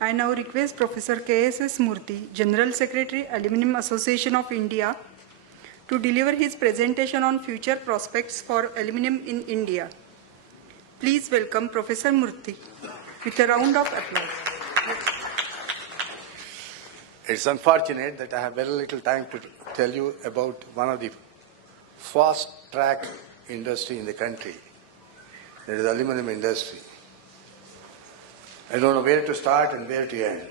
I now request Professor K.S.S. Murthy, General Secretary, Aluminium Association of India, to deliver his presentation on future prospects for aluminium in India. Please welcome Professor Murthy with a round of applause. It's unfortunate that I have very little time to tell you about one of the fast-track industry in the country. That is the aluminum industry. I don't know where to start and where to end.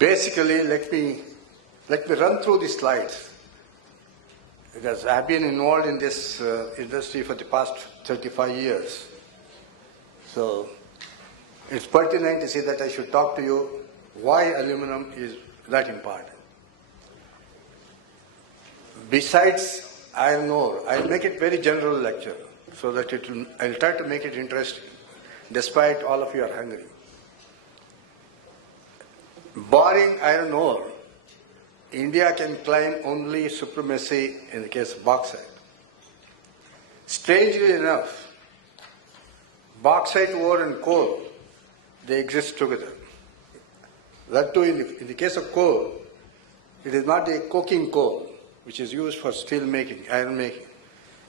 Basically, let me run through the slides, because I have been involved in this industry for the past 35 years. So it's pertinent to say that I should talk to you why aluminum is that important. Besides iron ore, I'll make it very general lecture so that I'll try to make it interesting, despite all of you are hungry. Barring iron ore, India can claim only supremacy in the case of bauxite. Strangely enough, bauxite ore and coal, they exist together. That too, in the case of coal, it is not a coking coal, which is used for steel making, iron making.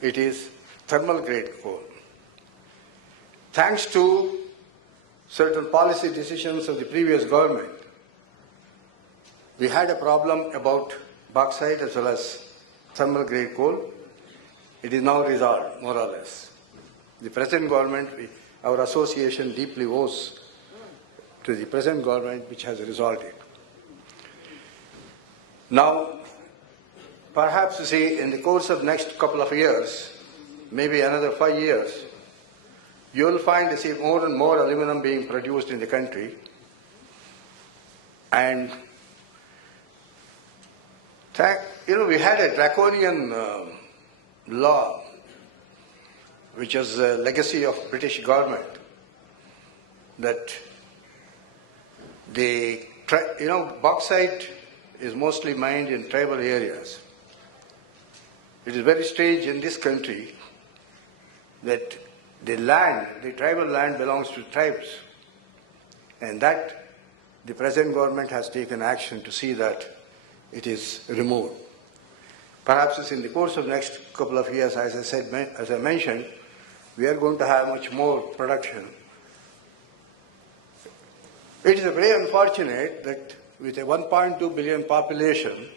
It is thermal grade coal. Thanks to certain policy decisions of the previous government, we had a problem about bauxite as well as thermal grade coal. It is now resolved, more or less. The present government, our association deeply owes to the present government which has resolved it. Now, perhaps you see, in the course of next couple of years, maybe another 5 years, you will find to see more and more aluminum being produced in the country. And we had a draconian law, which was a legacy of British government, that bauxite is mostly mined in tribal areas. It is very strange in this country that the tribal land belongs to tribes, and that the present government has taken action to see that it is removed. Perhaps in the course of next couple of years, as I mentioned, we are going to have much more production. It is very unfortunate that with a 1.2 billion population,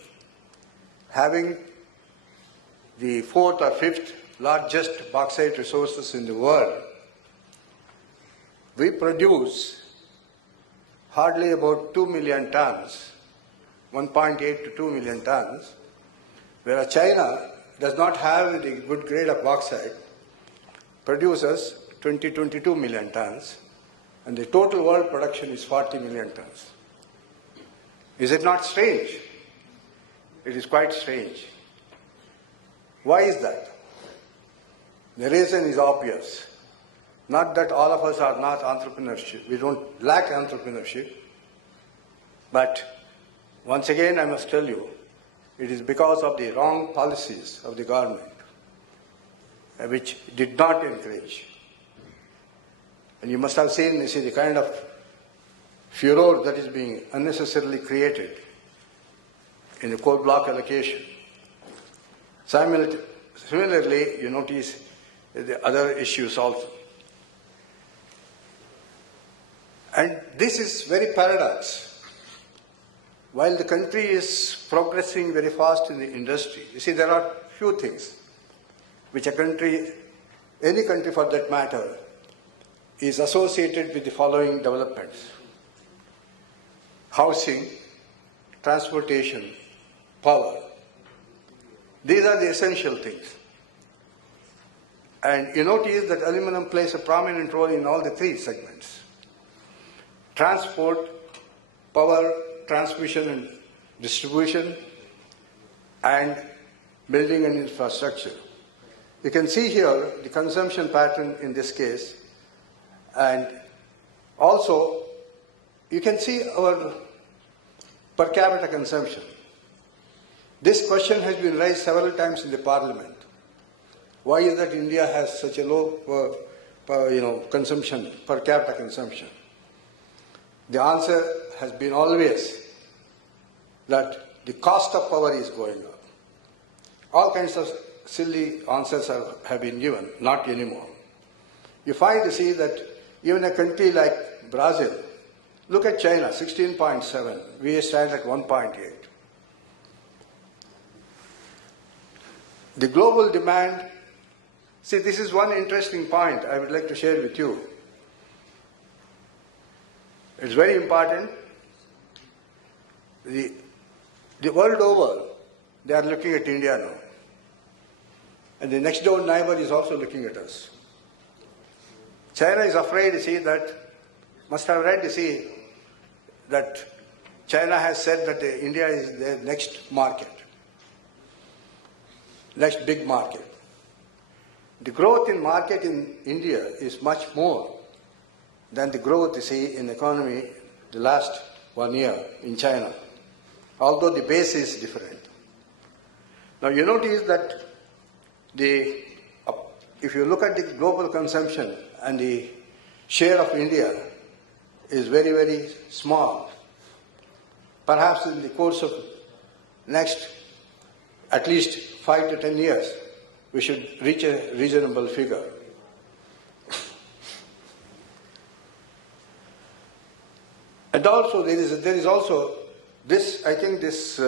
having the fourth or fifth largest bauxite resources in the world, we produce hardly about 2 million tons, 1.8 to 2 million tons, whereas China does not have the good grade of bauxite, produces 22 million tons, and the total world production is 40 million tons. Is it not strange? It is quite strange. Why is that? The reason is obvious. Not that all of us are not entrepreneurship. We don't lack entrepreneurship. But once again, I must tell you, it is because of the wrong policies of the government, which did not encourage. And you must have seen, the kind of furor that is being unnecessarily created in the coal block allocation. Similarly, you notice the other issues also. And this is very paradox. While the country is progressing very fast in the industry, there are few things which any country for that matter, is associated with the following developments: housing, transportation, power. These are the essential things. And you notice that aluminum plays a prominent role in all the three segments: transport, power, transmission and distribution, and building and infrastructure. You can see here the consumption pattern in this case, and also you can see our per capita consumption. This question has been raised several times in the parliament. Why is that India has such a low consumption, per capita consumption? the answer has been always that the cost of power is going up. All kinds of silly answers have been given, not anymore. You find to see that even a country like Brazil, look at China, 16.7, we stand at 1.8. The global demand, see, this is one interesting point I would like to share with you. It's very important. The world over, they are looking at India now. And the next door neighbor is also looking at us. China is afraid to see that, must have read to see that China has said that India is their next market, next big market. The growth in market in India is much more than the growth you see in the economy the last 1 year in China, although the base is different. Now you notice that if you look at the global consumption and the share of India is very, very small. Perhaps in the course of next at least 5 to 10 years, we should reach a reasonable figure. And also there is also this, I think this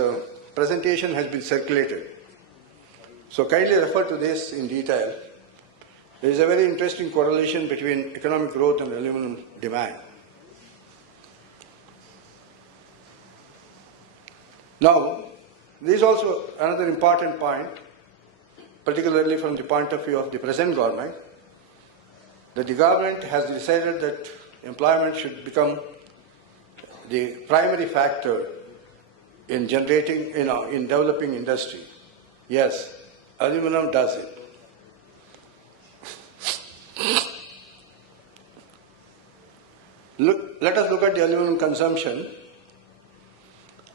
presentation has been circulated. So kindly refer to this in detail. There is a very interesting correlation between economic growth and aluminum demand. Now, there is also another important point, particularly from the point of view of the present government, that the government has decided that employment should become the primary factor in generating, in developing industry. Yes, aluminum does it. Let us look at the aluminum consumption.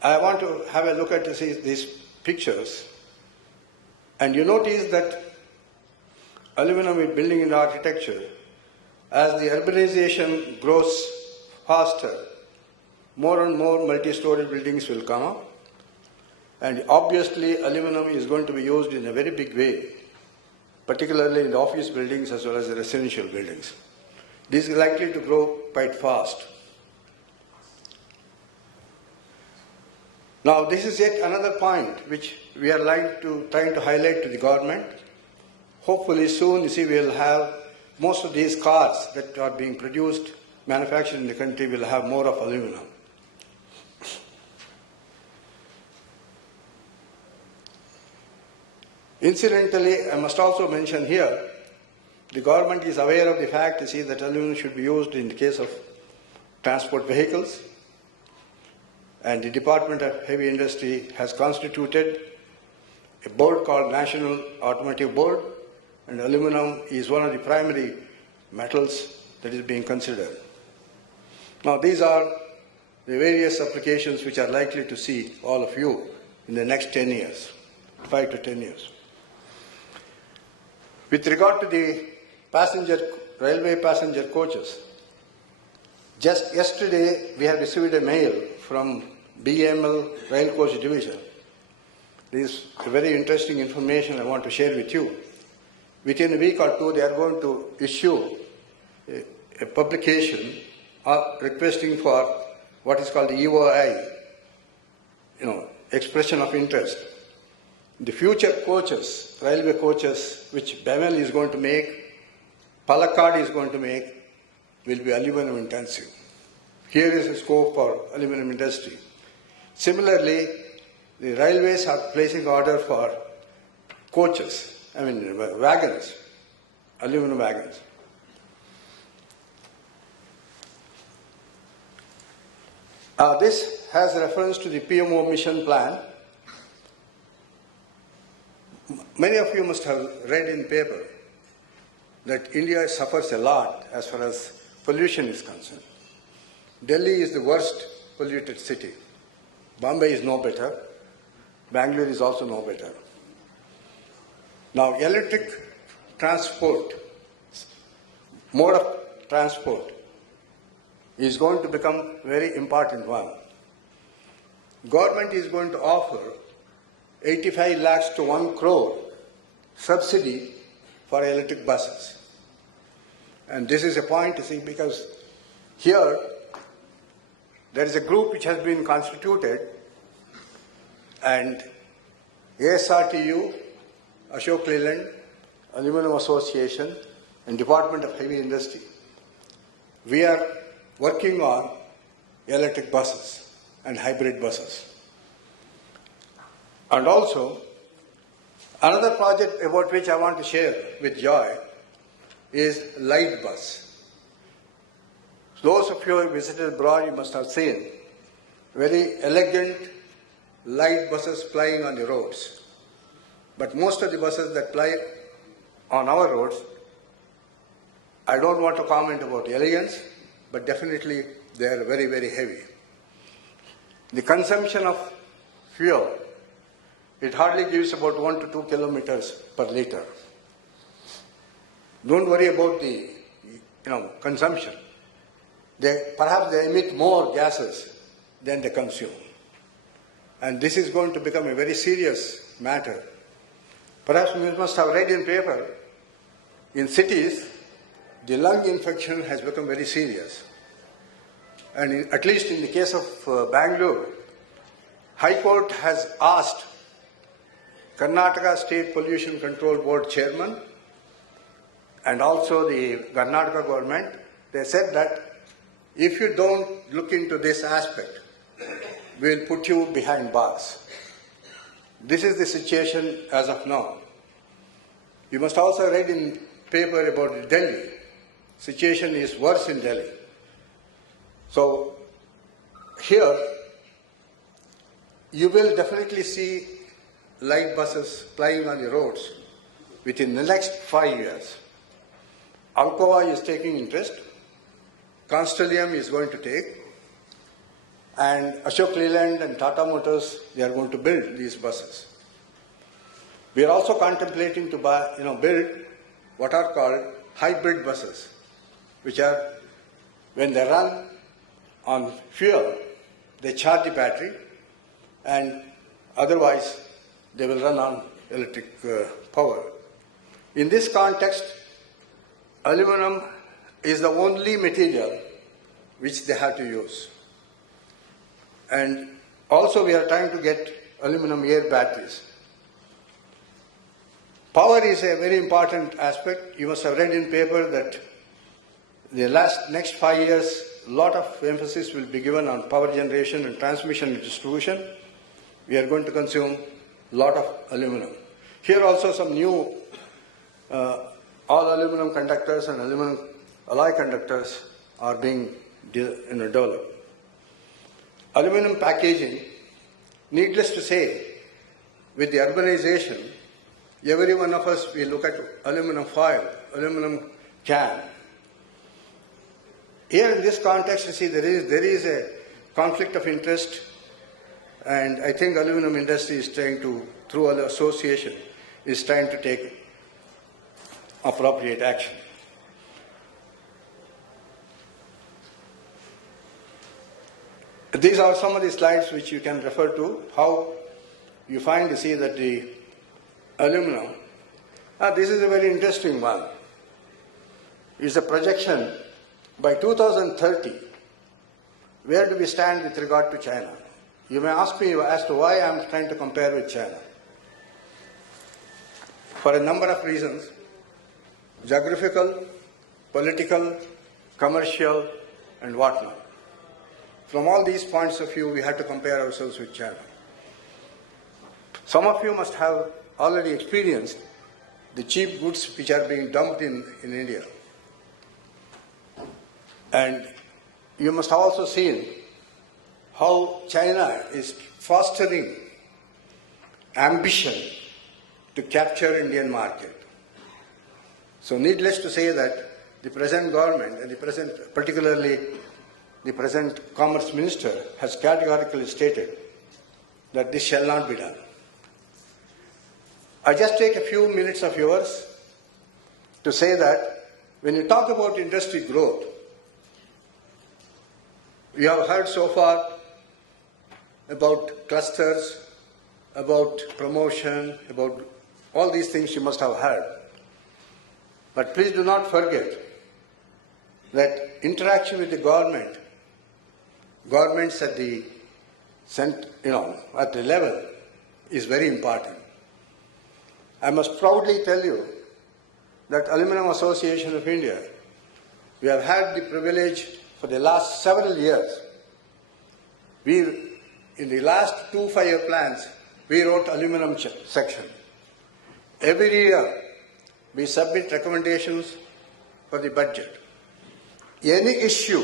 I want to have a look at these pictures, and you notice that aluminum is building in architecture. As the urbanization grows faster, more and more multi-story buildings will come up, and obviously aluminum is going to be used in a very big way, particularly in the office buildings as well as the residential buildings. This is likely to grow quite fast. Now, this is yet another point which we are trying to highlight to the government. Hopefully soon, you see, we will have most of these cars that are being produced, manufactured in the country will have more of aluminum. Incidentally, I must also mention here, the government is aware of the fact, you see, that aluminum should be used in the case of transport vehicles. And the Department of Heavy Industry has constituted a board called National Automotive Board, and aluminum is one of the primary metals that is being considered. Now, these are the various applications which are likely to see all of you in the next 10 years, 5 to 10 years. With regard to the railway passenger coaches, just yesterday we have received a mail from BML Rail Coach Division. This is very interesting information I want to share with you. Within a week or two, they are going to issue a publication requesting for what is called the EOI, expression of interest. The future coaches, railway coaches, which BML is going to make, Palakkad is going to make, will be aluminum intensive. Here is the scope for aluminum industry. Similarly, the railways are placing order for coaches, wagons, aluminum wagons. This has reference to the PMO mission plan. Many of you must have read in paper that India suffers a lot as far as pollution is concerned. Delhi is the worst polluted city. Bombay is no better. Bangalore is also no better. Now, electric transport, mode of transport, is going to become a very important one. Government is going to offer 85 lakhs to 1 crore subsidy for electric buses. And this is a point to see, because here there is a group which has been constituted, and ASRTU, Ashok Leyland, Aluminum Association, and Department of Heavy Industry, we are working on electric buses and hybrid buses. And also, another project about which I want to share with joy is light bus. Those of you who visited abroad, you must have seen very elegant light buses plying on the roads. But most of the buses that ply on our roads, I don't want to comment about elegance, but definitely they are very, very heavy. The consumption of fuel, it hardly gives about 1 to 2 kilometers per liter. Don't worry about the consumption. Perhaps they emit more gases than they consume. And this is going to become a very serious matter. Perhaps you must have read in paper, in cities, the lung infection has become very serious. And at least in the case of Bangalore, High Court has asked Karnataka State Pollution Control Board chairman and also the Karnataka government, they said that if you don't look into this aspect, we will put you behind bars. This is the situation as of now. You must also read in paper about Delhi. Situation is worse in Delhi. So here, you will definitely see light buses plying on the roads within the next 5 years. Alcoa is taking interest, Constellium is going to take, and Ashok Leyland and Tata Motors, they are going to build these buses. We are also contemplating to build what are called hybrid buses, which are, when they run on fuel, they charge the battery, and otherwise they will run on electric power. In this context, aluminum is the only material which they have to use. And also we are trying to get aluminum air batteries. Power is a very important aspect. You must have read in paper that the next 5 years, a lot of emphasis will be given on power generation and transmission and distribution. We are going to consume a lot of aluminum. Here also some new all aluminum conductors and aluminum alloy conductors are being developed. Aluminum packaging, needless to say, with the urbanization, every one of us will look at aluminum foil, aluminum can. Here in this context, you see there is a conflict of interest, and I think aluminum industry is trying to, through an association, is trying to take appropriate action. These are some of the slides which you can refer to, how you find to see that the aluminum, this is a very interesting one. It's a projection by 2030, where do we stand with regard to China? You may ask me as to why I am trying to compare with China. For a number of reasons, geographical, political, commercial, and whatnot. From all these points of view, we have to compare ourselves with China. Some of you must have already experienced the cheap goods which are being dumped in India. And you must have also seen how China is fostering ambition to capture Indian market. So needless to say that the present government and particularly the present Commerce Minister has categorically stated that this shall not be done. I just take a few minutes of yours to say that when you talk about industry growth, We have heard so far about clusters, about promotion, about all these things you must have heard. But please do not forget that interaction with the government, governments at the at the level is very important. I must proudly tell you that Aluminium Association of India, we have had the privilege for the last several years. In the last 2 5-year plans, we wrote aluminum section. Every year, we submit recommendations for the budget. Any issue,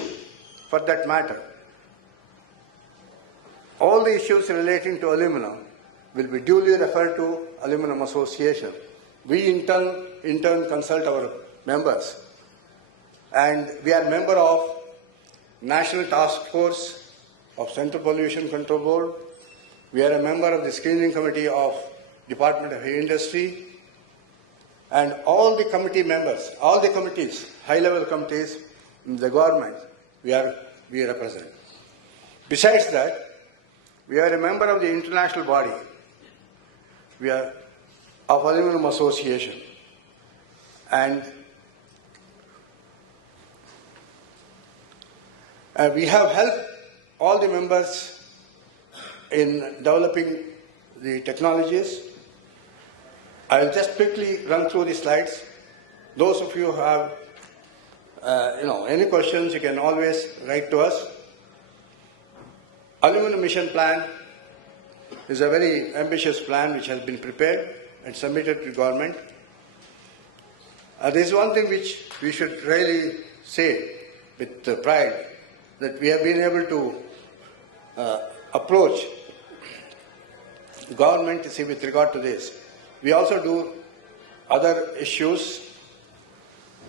for that matter, all the issues relating to aluminum will be duly referred to Aluminum Association. We in turn consult our members. And we are member of National Task Force of Central Pollution Control Board. We are a member of the Screening Committee of Department of Industry. And all the committee members, all the committees, high-level committees in the government, we represent. Besides that, we are a member of the international body. We are of Aluminum Association. And we have helped all the members in developing the technologies. I will just quickly run through the slides. Those of you who have any questions, you can always write to us. Aluminum Mission Plan is a very ambitious plan which has been prepared and submitted to government. There is one thing which we should really say with pride, that we have been able to approach the government with regard to this. We also do other issues.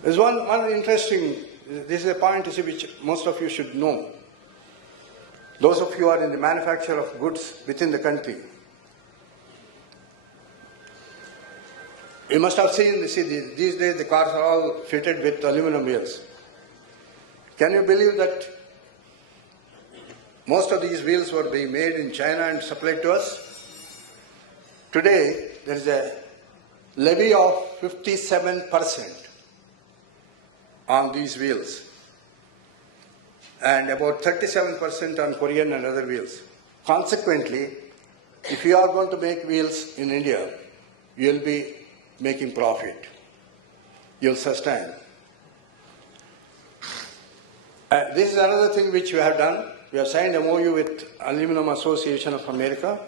There's one interesting, this is a point which most of you should know. Those of you who are in the manufacture of goods within the country, you must have seen, these days the cars are all fitted with aluminum wheels. Can you believe that most of these wheels were being made in China and supplied to us? Today, there is a levy of 57% on these wheels, and about 37% on Korean and other wheels. Consequently, if you are going to make wheels in India, you will be making profit. You will sustain. This is another thing which we have done. We have signed a MOU with Aluminum Association of America.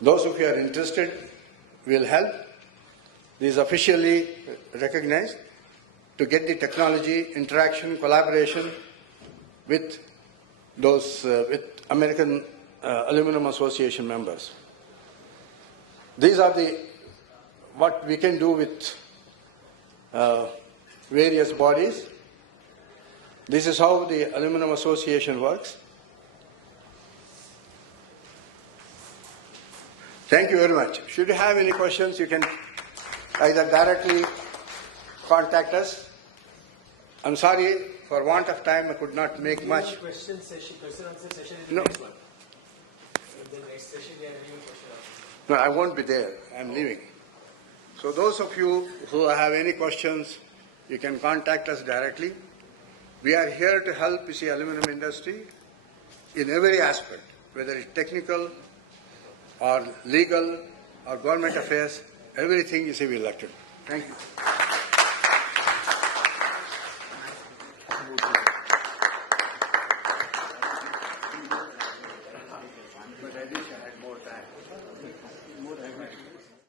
Those of you who are interested will help. This is officially recognized to get the technology, interaction, collaboration with those with American Aluminum Association members. These are what we can do with various bodies. This is how the Aluminum Association works. Thank you very much. Should you have any questions, you can either directly contact us. I'm sorry, for want of time, I could not make much. Question answer session is the next one. In the next session, we are having a question answer. No, I won't be there. I'm leaving. So those of you who have any questions, you can contact us directly. We are here to help the aluminum industry in every aspect, whether it's technical or legal or government affairs, everything we elected. Thank you.